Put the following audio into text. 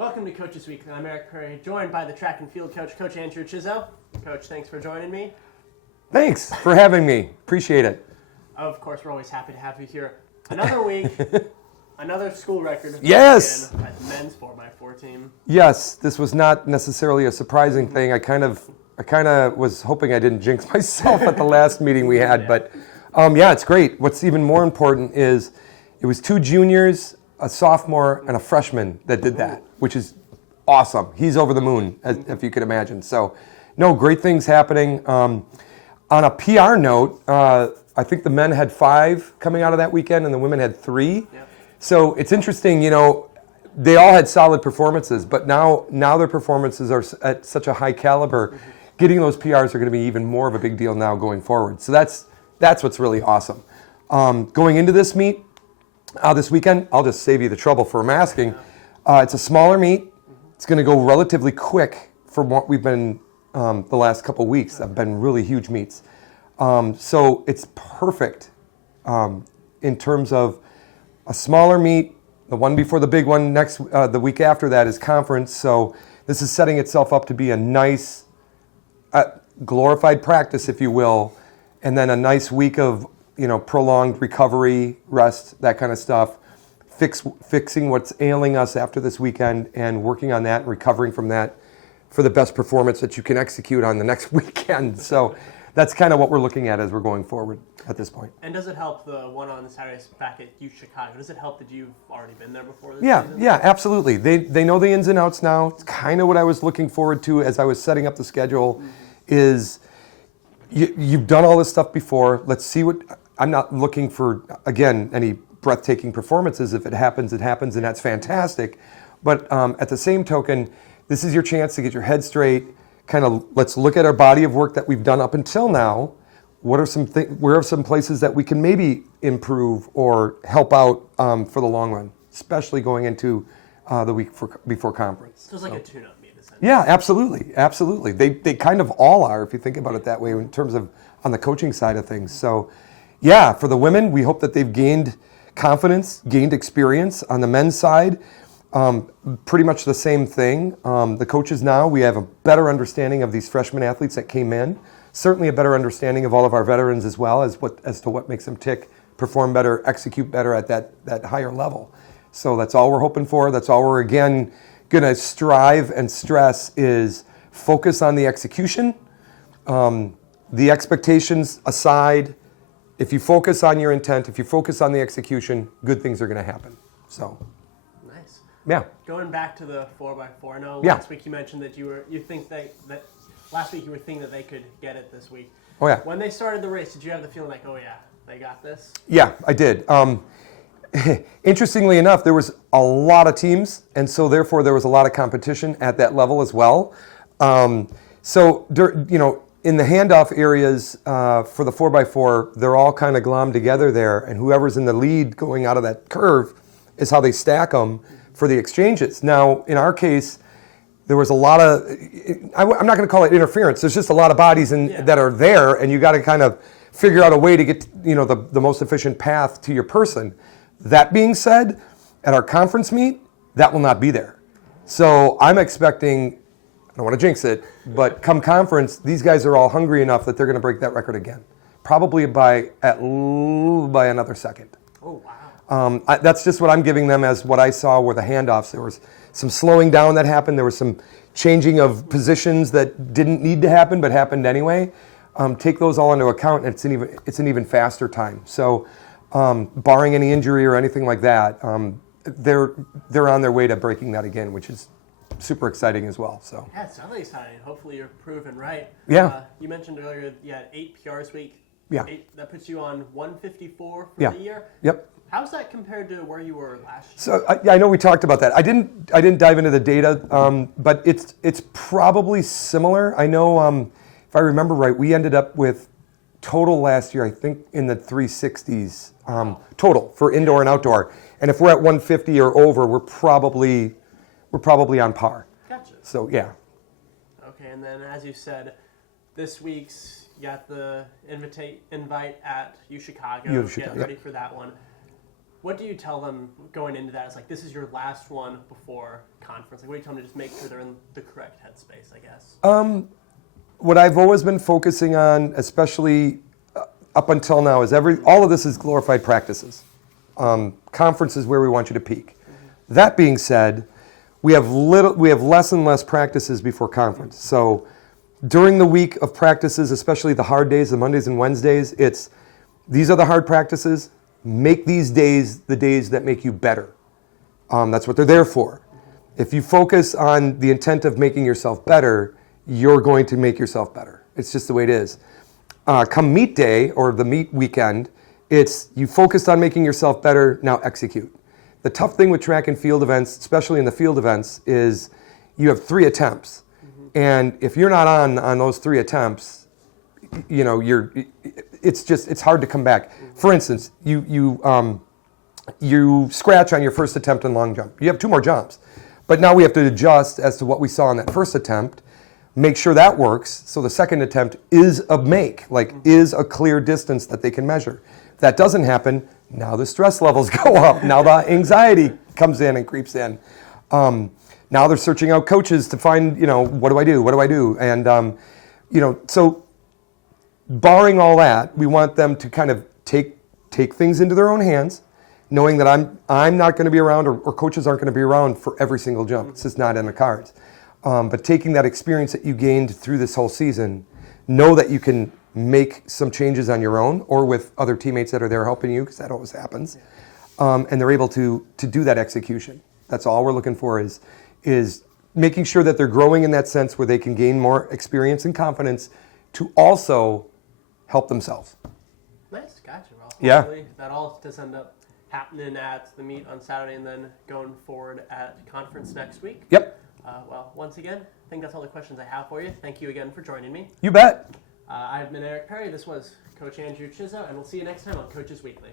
Welcome to Coaches Week. I'm Eric Curry, joined by the track and field coach, Coach Andrew Chizzo. Coach, thanks for joining me. Thanks for having me. Appreciate it. Of course, we're always happy to have you here. Another week, another school record. Yes! At the men's 4x4 team. Yes, this was not necessarily a surprising thing. I kind of was hoping I didn't jinx myself at the last meeting we had, but yeah, it's great. What's even more important is it was 2 juniors, a sophomore, and a freshman that did that, which is awesome. He's over the moon, if you could imagine. So, no, great things happening. On a PR note, I think the men had 5 coming out of that weekend, and the women had 3. Yep. So it's interesting, they all had solid performances, but now their performances are at such a high caliber. Getting those PRs are going to be even more of a big deal now going forward. So that's what's really awesome. Going into this meet this weekend, I'll just save you the trouble for asking. It's a smaller meet. It's going to go relatively quick from what we've been the last couple weeks. Have been really huge meets. So it's perfect in terms of a smaller meet. The one before the big one the week after that is conference. So this is setting itself up to be a nice glorified practice, if you will, and then a nice week of prolonged recovery, rest, that kind of stuff. Fixing what's ailing us after this weekend and working on that and recovering from that for the best performance that you can execute on the next weekend. So that's kind of what we're looking at as we're going forward at this point. And does it help the one on Saturdays back at CUC Chicago? Does it help that you've already been there before this season? Yeah, absolutely. They know the ins and outs now. It's kind of what I was looking forward to as I was setting up the schedule is you've done all this stuff before. Let's see what... I'm not looking for, again, any breathtaking performances. If it happens, and that's fantastic. But at the same token, this is your chance to get your head straight. Kind of let's look at our body of work that we've done up until now. Where are some places that we can maybe improve or help out for the long run, especially going into the week before conference. So it's like a tune-up meet, essentially. Yeah, absolutely. They kind of all are, if you think about it that way, in terms of on the coaching side of things. So, yeah, for the women, we hope that they've gained confidence, gained experience. On the men's side, pretty much the same thing. The coaches now, we have a better understanding of these freshman athletes that came in. Certainly a better understanding of all of our veterans as well as to what makes them tick, perform better, execute better at that higher level. So that's all we're hoping for. That's all we're, again, going to strive and stress is focus on the execution. The expectations aside, if you focus on your intent, if you focus on the execution, good things are going to happen. So, nice. Yeah. Going back to the 4x4, I know Yeah. last week you mentioned that last week you were thinking that they could get it this week. Oh yeah. When they started the race, did you have the feeling like, oh yeah, they got this? Yeah, I did. Interestingly enough, there was a lot of teams, and so therefore there was a lot of competition at that level as well. In the handoff areas for the 4x4, they're all kind of glommed together there, and whoever's in the lead going out of that curve is how they stack them for the exchanges. Now, in our case, there was a lot of, I'm not going to call it interference, there's just a lot of bodies that are there, and you got to kind of figure out a way to get the most efficient path to your person. That being said, at our conference meet, that will not be there. So I'm expecting, I don't want to jinx it, but come conference, these guys are all hungry enough that they're going to break that record again. Probably by another second. Oh, wow. That's just what I'm giving them as what I saw were the handoffs. There was some slowing down that happened. There was some changing of positions that didn't need to happen but happened anyway. Take those all into account, and it's an even faster time. So barring any injury or anything like that, they're on their way to breaking that again, which is super exciting as well. So yeah, it sounds exciting. Hopefully you're proven right. Yeah. You mentioned earlier you had 8 PRs week. Yeah. 8, that puts you on 154 for the year. Yep. How's that compared to where you were last year? So I know we talked about that. I didn't dive into the data, but it's probably similar. I know if I remember right, we ended up with total last year, I think in the 360s total for indoor and outdoor. And if we're at 150 or over, we're probably on par. Gotcha. So yeah. Okay, and then as you said, this week's you got the invite at CUC Chicago. Get ready for that one. What do you tell them going into that? It's like, this is your last one before conference. Like, what do you tell them to just make sure they're in the correct headspace, I guess? What I've always been focusing on, especially up until now, is all of this is glorified practices. Conference is where we want you to peak. Mm-hmm. That being said, we have less and less practices before conference. So during the week of practices, especially the hard days, the Mondays and Wednesdays, these are the hard practices. Make these days the days that make you better. That's what they're there for. If you focus on the intent of making yourself better, you're going to make yourself better. It's just the way it is. Come meet day or the meet weekend, it's you focused on making yourself better, now execute. The tough thing with track and field events, especially in the field events, is you have 3 attempts. Mm-hmm. And if you're not on those 3 attempts, it's hard to come back. For instance, you scratch on your first attempt in long jump. You have 2 more jumps. But now we have to adjust as to what we saw in that first attempt, make sure that works, so the second attempt is a make, is a clear distance that they can measure. If that doesn't happen, now the stress levels go up. Now the anxiety comes in and creeps in. Now they're searching out coaches to find, what do I do? And, so barring all that, we want them to kind of take things into their own hands, knowing that I'm not going to be around or coaches aren't going to be around for every single jump. It's just not in the cards. But taking that experience that you gained through this whole season, know that you can make some changes on your own or with other teammates that are there helping you, because that always happens. And they're able to do that execution. That's all we're looking for is making sure that they're growing in that sense where they can gain more experience and confidence to also help themselves. Nice, gotcha. Well, yeah. That all does end up happening at the meet on Saturday and then going forward at conference next week. Yep. Well, once again, I think that's all the questions I have for you. Thank you again for joining me. You bet. I've been Eric Perry. This was Coach Andrew Chizzo, and we'll see you next time on Coaches Weekly.